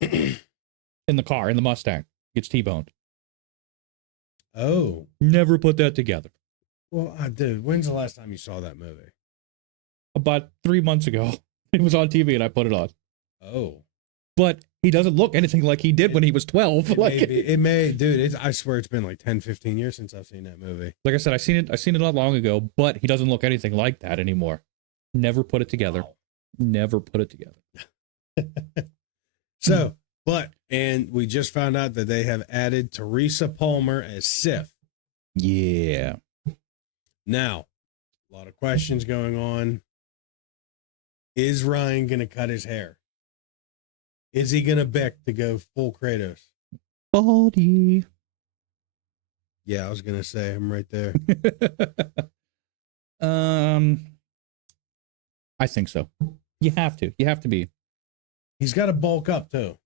in the car, in the Mustang. Gets T-boned. Oh. Never put that together. Well, dude, when's the last time you saw that movie? About 3 months ago. It was on TV and I put it on. Oh. But he doesn't look anything like he did when he was 12. It may, dude. I swear it's been like 10, 15 years since I've seen that movie. Like I said, I seen it not long ago, but he doesn't look anything like that anymore. Never put it together. Wow. Never put it together. And we just found out that they have added Teresa Palmer as Sif. Yeah. Now, a lot of questions going on. Is Ryan going to cut his hair? Is he going to beg to go full Kratos? Baldy. Yeah, I was going to say, I'm right there. I think so. You have to be. He's got to bulk up too.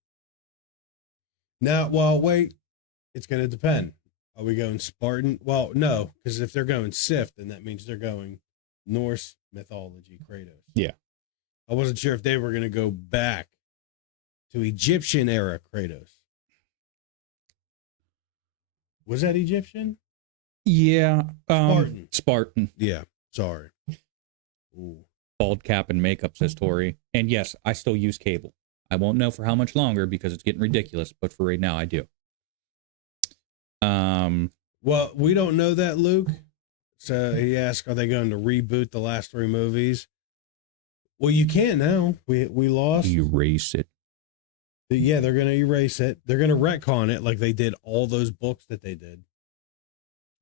Now, well, wait. It's going to depend. Are we going Spartan? Well, no, because if they're going Sith, then that means they're going Norse mythology Kratos. Yeah. I wasn't sure if they were going to go back to Egyptian era Kratos. Was that Egyptian? Yeah. Spartan. Spartan. Yeah. Sorry. Ooh. Bald cap and makeup, says Tori. And yes, I still use cable. I won't know for how much longer because it's getting ridiculous, but for right now, I do. Well, we don't know that, Luke. So he asked, are they going to reboot the last 3 movies? Well, you can't now. We lost. Erase it. Yeah, they're going to erase it. They're going to retcon it like they did all those books that they did.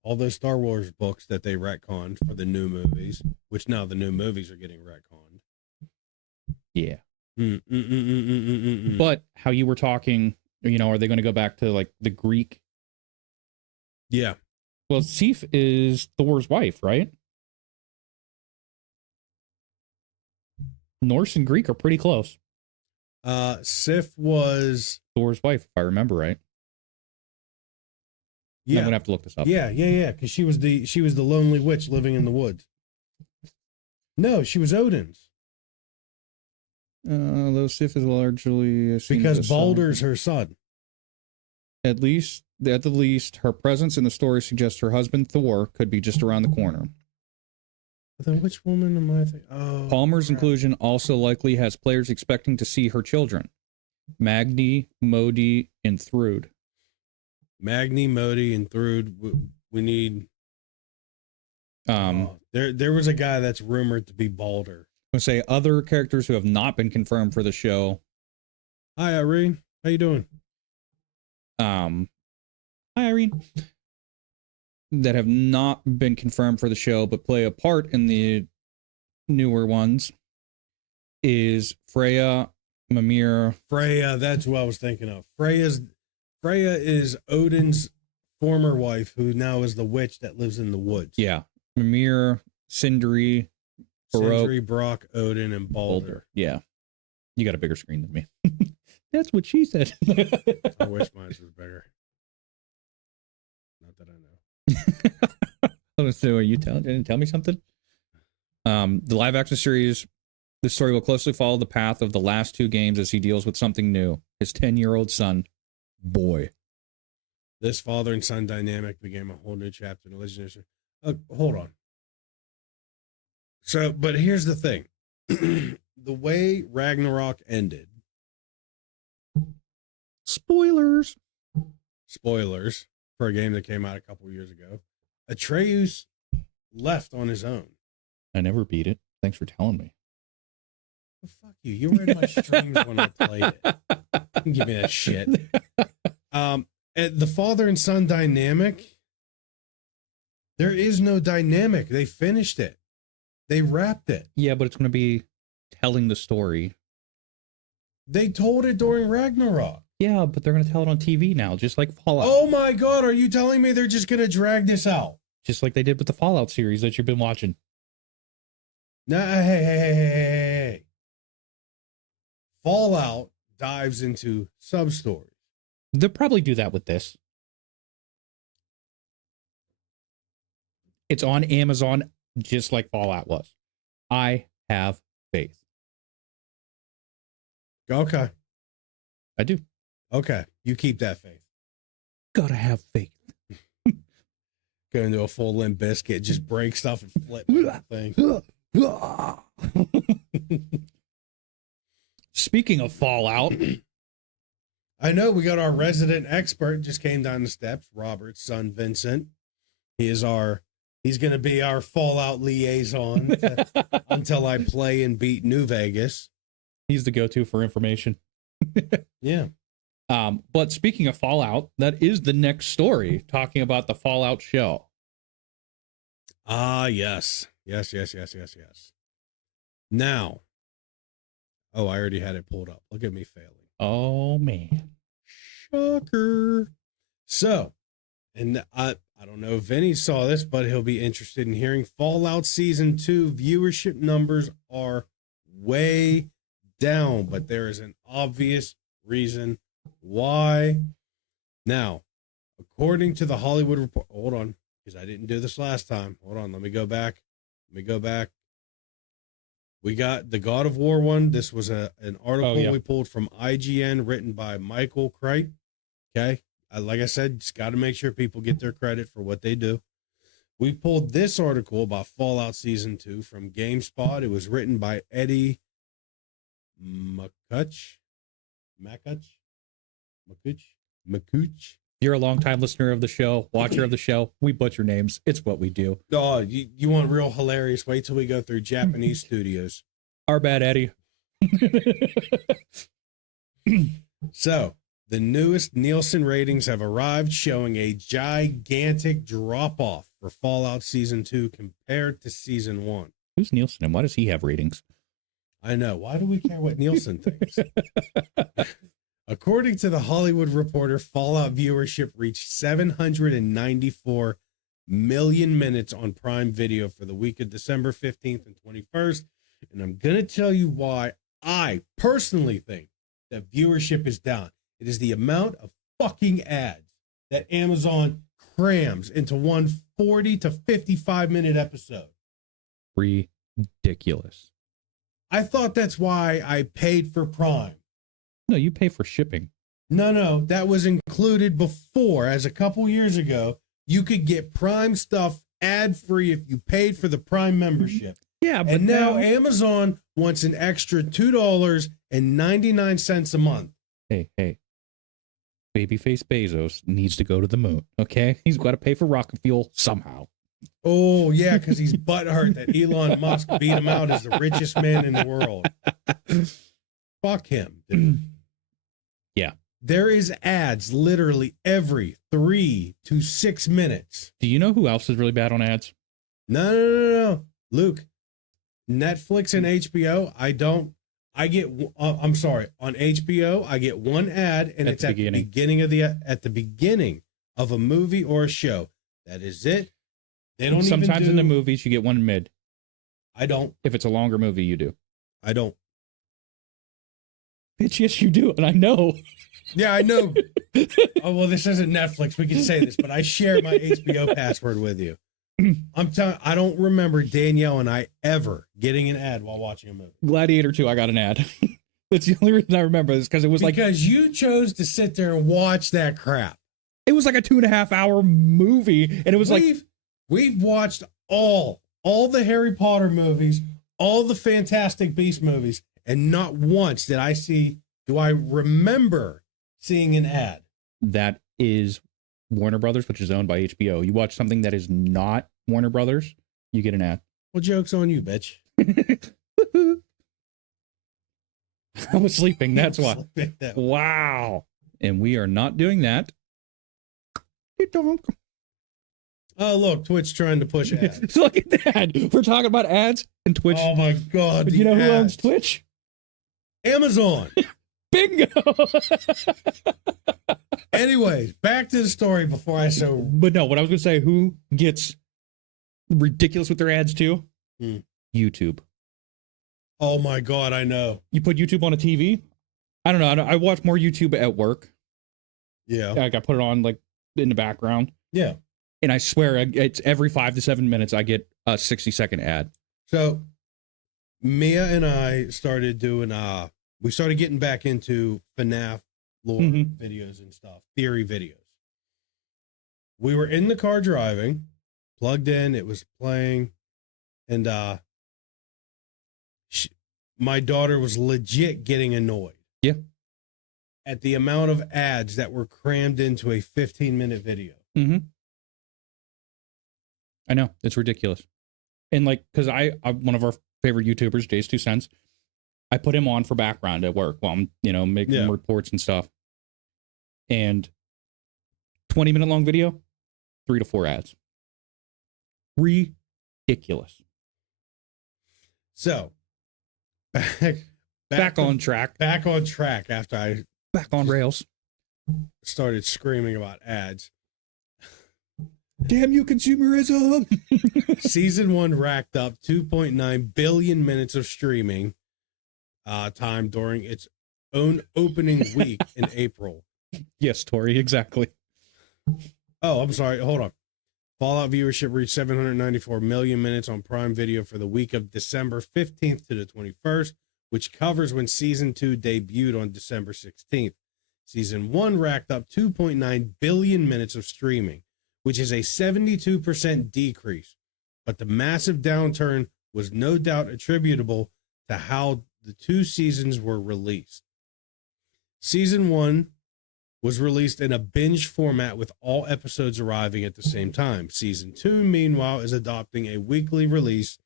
All those Star Wars books that they retconned for the new movies, which now the new movies are getting retconned. Yeah. But how you were talking, are they going to go back to like the Greek? Yeah. Well, Sif is Thor's wife, right? Norse and Greek are pretty close. Sif was Thor's wife, if I remember right. Yeah. I'm gonna have to look this up. Yeah. Because she was the lonely witch living in the woods. No, she was Odin's. Though Sif is largely because Baldur's her son. At the least, her presence in the story suggests her husband Thor could be just around the corner. But then which woman am I thinking? Oh, Palmer's inclusion also likely has players expecting to see her children, Magni, Modi, and Thrud. Magni, Modi, and Thrud. We need. There was a guy that's rumored to be Baldur. gonna say other characters who have not been confirmed for the show. Hi, Irene. How you doing? Hi, Irene. That have not been confirmed for the show, but play a part in the newer ones is Freya, Mimir. Freya, that's who I was thinking of. Freya is Odin's former wife, who now is the witch that lives in the woods. Yeah. Mimir, Sindri, Sindri, Brock, Odin, and Balder. Yeah. You got a bigger screen than me. That's what she said. I wish mine was bigger. Not that I know. Oh, so are you didn't tell me something? The live action series, the story will closely follow the path of the last two games as he deals with something new. His 10-year-old son, boy. This father and son dynamic became a whole new chapter in the Legend of... hold on. So, but here's the thing. The way Ragnarok ended... Spoilers for a game that came out a couple years ago. Atreus left on his own. I never beat it. Thanks for telling me. Well, fuck you. You were in my streams when I played it. Don't give me that shit. The father and son dynamic, there is no dynamic. They finished it. They wrapped it. Yeah, but it's going to be telling the story. They told it during Ragnarok. Yeah, but they're going to tell it on TV now, just like Fallout. Oh my God, are you telling me they're just going to drag this out? Just like they did with the Fallout series that you've been watching. Nah, hey. Fallout dives into sub-stories. They'll probably do that with this. It's on Amazon, just like Fallout was. I have faith. Okay. I do. Okay. You keep that faith. Gotta have faith. Go into a full Limp Biscuit, just break stuff and flip the thing. Speaking of Fallout, I know we got our resident expert just came down the steps, Robert's son Vincent. He's going to be our Fallout liaison until I play and beat New Vegas. He's the go-to for information. Yeah. But speaking of Fallout, that is the next story, talking about the Fallout show. Ah, yes. Yes. Now, I already had it pulled up. Look at me failing. Oh, man. Shocker. So, and I don't know if Vinny saw this, but he'll be interested in hearing Fallout Season 2 viewership numbers are way down, but there is an obvious reason why. Now, according to the Hollywood Report, hold on, because I didn't do this last time. Hold on, let me go back. We got the God of War one. This was an article we pulled from IGN, written by Michael Crichton. Okay, like I said, just got to make sure people get their credit for what they do. We pulled this article about Fallout Season 2 from GameSpot. It was written by Eddie Makuch. You're a longtime listener of the show, watcher of the show. We butcher names. It's what we do. Oh, you want real hilarious? Wait till we go through Japanese studios. Our bad, Eddie. So, the newest Nielsen ratings have arrived, showing a gigantic drop-off for Fallout Season 2 compared to Season 1. Who's Nielsen and why does he have ratings? I know. Why do we care what Nielsen thinks? According to the Hollywood Reporter, Fallout viewership reached 794 million minutes on Prime Video for the week of December 15th and 21st. And I'm going to tell you why I personally think that viewership is down. It is the amount of fucking ads that Amazon crams into one 40 to 55-minute episode. Ridiculous. I thought that's why I paid for Prime. No, you pay for shipping. No, that was included before. As a couple years ago, you could get Prime stuff ad-free if you paid for the Prime membership. Yeah, but and now Amazon wants an extra $2.99 a month. Hey. Babyface Bezos needs to go to the moon, okay? He's got to pay for rocket fuel somehow. Oh yeah, because he's butthurt that Elon Musk beat him out as the richest man in the world. Fuck him, dude. Yeah. There is ads literally every 3 to 6 minutes. Do you know who else is really bad on ads? No. Luke, Netflix and HBO, I'm sorry, on HBO, I get one ad and it's at the beginning of a movie or a show. That is it. They don't Sometimes in the movies you get one mid. I don't. If it's a longer movie, you do. I don't. Bitch, yes, you do, and I know. Yeah, I know. Oh, well, this isn't Netflix. We can say this, but I share my HBO password with you. I'm telling. I don't remember Danielle and I ever getting an ad while watching a movie. Gladiator 2, I got an ad. That's the only reason I remember is because it was because you chose to sit there and watch that crap. It was like a 2.5 hour movie, and it was we've watched all the Harry Potter movies, all the Fantastic Beast movies, and not once do I remember seeing an ad. That is Warner Brothers, which is owned by HBO. You watch something that is not Warner Brothers, you get an ad. Well, joke's on you, bitch. I was sleeping, that's why. Wow. And we are not doing that. Oh, look, Twitch trying to push ads. Look at that. We're talking about ads and Twitch. Oh, my God. But you know who owns Twitch? Amazon. Bingo. Anyways, back to the story before I But no, what I was going to say, who gets ridiculous with their ads too? YouTube. Oh, my God, I know. You put YouTube on a TV? I don't know. I watch more YouTube at work. Yeah. Like I put it on like in the background. Yeah. And I swear it's every 5 to 7 minutes I get a 60-second ad. So Mia and I started doing we started getting back into FNAF lore videos and stuff, theory videos. We were in the car driving, plugged in, it was playing, and my daughter was legit getting annoyed. Yeah. At the amount of ads that were crammed into a 15-minute video. Mm-hmm. I know, it's ridiculous. And like, because I'm one of our favorite YouTubers, Jay's 2 Cents, I put him on for background at work while I'm, making reports and stuff. And 20-minute long video, 3 to 4 ads. Ridiculous. So, back on track. Back on track after I... Back on rails. Started screaming about ads. Damn you, consumerism. Season 1 racked up 2.9 billion minutes of streaming time during its own opening week in April. Yes, Tori, exactly. Oh, I'm sorry. Hold on. Fallout viewership reached 794 million minutes on Prime Video for the week of December 15th to the 21st, which covers when Season 2 debuted on December 16th. Season 1 racked up 2.9 billion minutes of streaming, which is a 72% decrease. But the massive downturn was no doubt attributable to how the 2 seasons were released. Season 1 was released in a binge format with all episodes arriving at the same time. Season 2, meanwhile, is adopting a weekly release.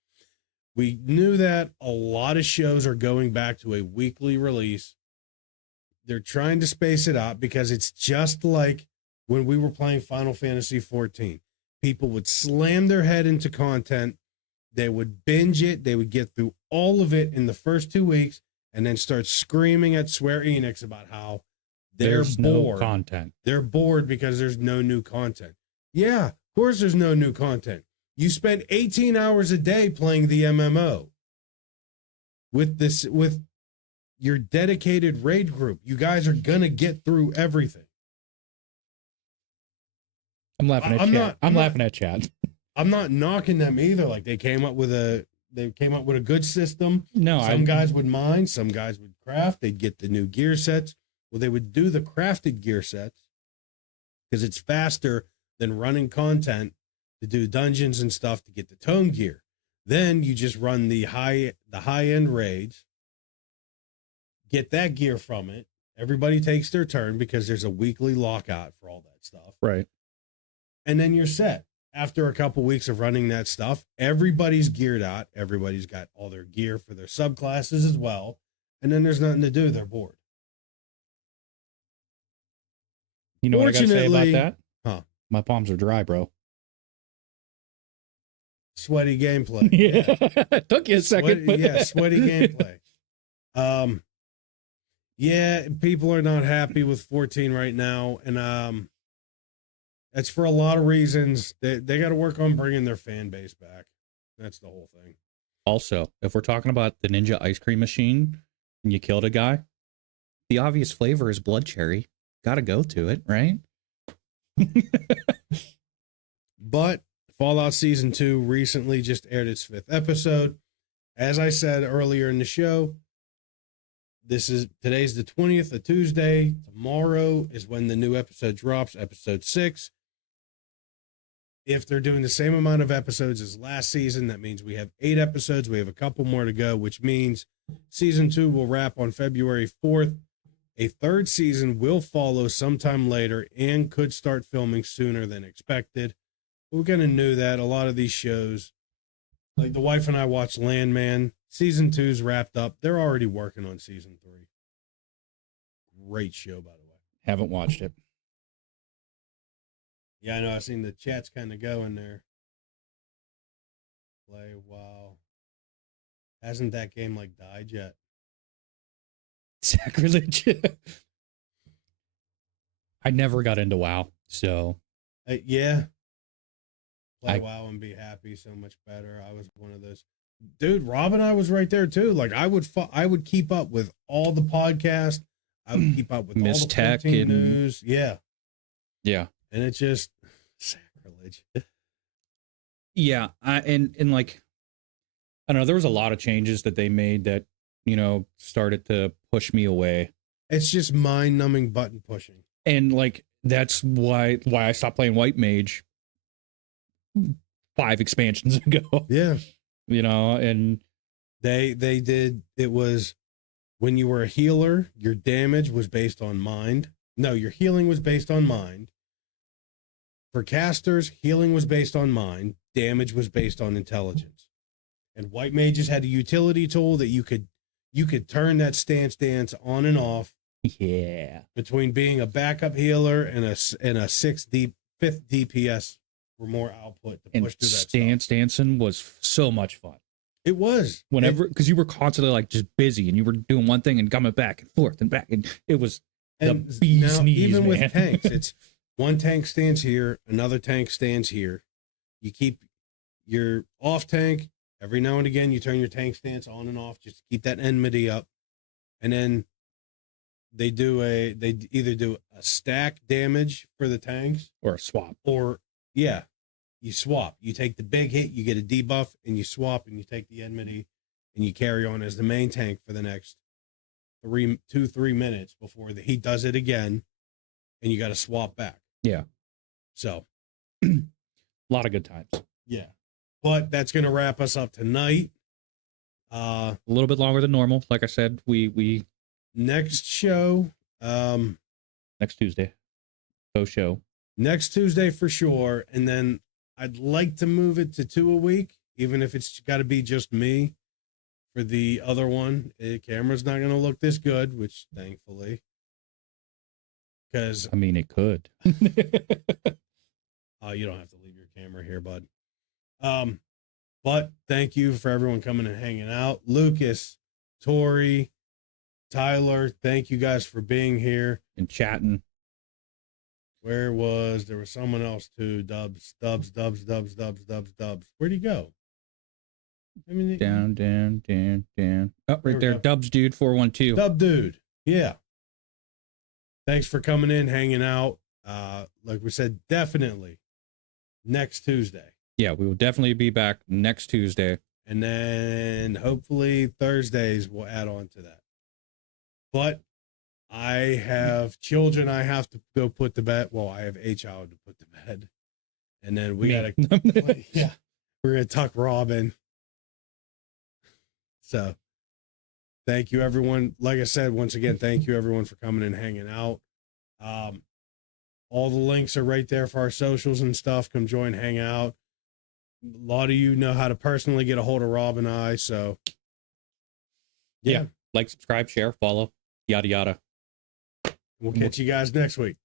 We knew that a lot of shows are going back to a weekly release. They're trying to space it out because it's just like when we were playing Final Fantasy XIV. People would slam their head into content. They would binge it. They would get through all of it in the first 2 weeks and then start screaming at Square Enix about how there's bored. No content. They're bored because there's no new content. Yeah, of course there's no new content. You spend 18 hours a day playing the MMO with your dedicated raid group. You guys are gonna get through everything. I'm laughing at Chad. I'm laughing at Chad. I'm not knocking them either. Like they came up with a good system. No, some guys would mine, some guys would craft. They'd get the new gear sets. Well, they would do the crafted gear sets because it's faster than running content to do dungeons and stuff to get the tone gear. Then you just run the high end raids, get that gear from it. Everybody takes their turn because there's a weekly lockout for all that stuff. Right. And then you're set. after a couple weeks of running that stuff, everybody's geared out. Everybody's got all their gear for their subclasses as well. And then there's nothing to do. They're bored. You know what I got to say about Fortunately- that? Huh. My palms are dry, bro. Sweaty gameplay. Yeah. Took you a second. Sweaty gameplay. Yeah, people are not happy with 14 right now, and that's for a lot of reasons. They got to work on bringing their fan base back. That's the whole thing. Also, if we're talking about the Ninja ice cream machine and you killed a guy, the obvious flavor is blood cherry. Got to go to it, right? But Fallout Season 2 recently just aired its 5th episode. As I said earlier in the show, today's the 20th of Tuesday. Tomorrow is when the new episode drops, episode 6. If they're doing the same amount of episodes as last season, that means we have 8 episodes. We have a couple more to go, which means season 2 will wrap on February 4th. A 3rd season will follow sometime later and could start filming sooner than expected. We kind of knew that. A lot of these shows, like the wife and I watched Landman, season 2's wrapped up. They're already working on season 3. Great show, by the way. Haven't watched it. Yeah, I know. I've seen the chats kind of go in there. Play, wow. Hasn't that game like died yet? Sacrilege. I never got into WoW, so Yeah. Play WoW and be happy so much better. I was one of those. Dude, Rob and I was right there too. Like I would keep up with all the podcasts. I would keep up with all the Tech and and news. Yeah. Yeah. And it's just sacrilege. Yeah, and like I don't know, there was a lot of changes that they made that, you know, started to push me away. It's just mind-numbing button pushing. And like that's why I stopped playing White Mage 5 expansions ago. Yeah. You know, and they did, it was when you were a healer, your damage was based on mind. No, your healing was based on mind. For casters, healing was based on mind, damage was based on intelligence. And White Mages had a utility tool that you could turn that stance dance on and off. Yeah. Between being a backup healer and a 5th DPS for more output to push through that stance dancing was so much fun. It was. Whenever, because you were constantly like just busy and you were doing one thing and coming back and forth and back, and it was the bee's knees, even man. with tanks, it's one tank stands here, another tank stands here. You keep your off tank every now and again. You turn your tank stance on and off just to keep that enmity up, and then they either do a stack damage for the tanks or a swap, or you swap. You take the big hit, you get a debuff, and you swap, and you take the enmity, and you carry on as the main tank for the next 3 minutes before he does it again, and you got to swap back. Yeah. So, a lot of good times. Yeah. But that's going to wrap us up tonight. A little bit longer than normal. Like I said, we next show, next Tuesday, show. Next Tuesday for sure, and then I'd like to move it to 2 a week, even if it's got to be just me for the other one. Camera's not going to look this good, which thankfully, because I mean, it could. you don't have to leave your camera here, bud. But thank you for everyone coming and hanging out. Lucas, Tori, Tyler, thank you guys for being here and chatting. There was someone else too. Dubs. Where'd he go? I mean, down. Oh, right there. Dubs dude 412. Dub dude. Yeah. Thanks for coming in, hanging out. Like we said, definitely next Tuesday. Yeah, we will definitely be back next Tuesday. And then hopefully Thursdays we'll add on to that. But I have children I have to go put to bed. Well, I have a child to put to bed. And then we got to, yeah, we're going to tuck Robin. So thank you, everyone. Like I said, once again, thank you, everyone, for coming and hanging out. All the links are right there for our socials and stuff. Come join, hang out. A lot of you know how to personally get a hold of Rob and I. So, yeah. Like, subscribe, share, follow, yada, yada. We'll catch you guys next week.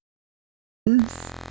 Peace.